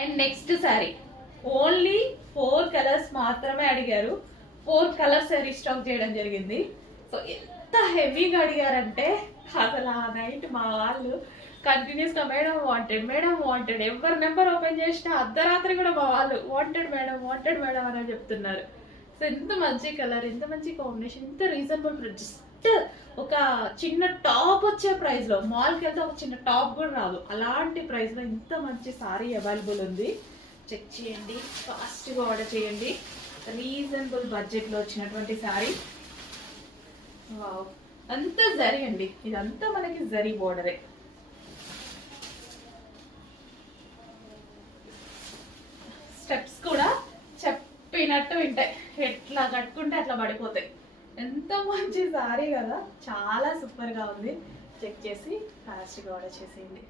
And next sari only 4 colours మాత్రమే అడిగారు. 4 colours sari stock చేయడం జరిగింది. సో ఎంత హెవీగా అడిగారంటే అసలు ఆ నైట్ మా వాళ్ళు కంటిన్యూస్గా మేడం వాంటెడ్ ఎవరి నెంబర్ ఓపెన్ చేసినా అర్ధరాత్రి కూడా మా వాళ్ళు వాంటెడ్ మేడం అని చెప్తున్నారు. సో ఎంత మంచి కలర్, ఎంత మంచి కాంబినేషన్, ఎంత రీజనబుల్ ప్రైస్. జస్ట్ ఒక చిన్న టాప్ వచ్చే ప్రైస్లో, మాల్కి వెళ్తే ఒక చిన్న టాప్ కూడా రాదు, అలాంటి ప్రైస్లో ఇంత మంచి సారీ అవైలబుల్ ఉంది. చెక్ చేయండి, ఫాస్ట్గా ఆర్డర్ చేయండి. రీజనబుల్ బడ్జెట్లో వచ్చినటువంటి సారీ. వావ్, అంతా జరీ అండి, ఇదంతా మనకి జరీ బోర్డరే. స్టెప్స్ కూడా చెప్పినట్టు వింటాయి, ఎట్లా కట్టుకుంటే అట్లా పడిపోతాయి. ఎంత మంచి సారీ కదా, చాలా సూపర్గా ఉంది. చెక్ చేసి ఫాస్ట్గా ఆర్డర్ చేసేయండి.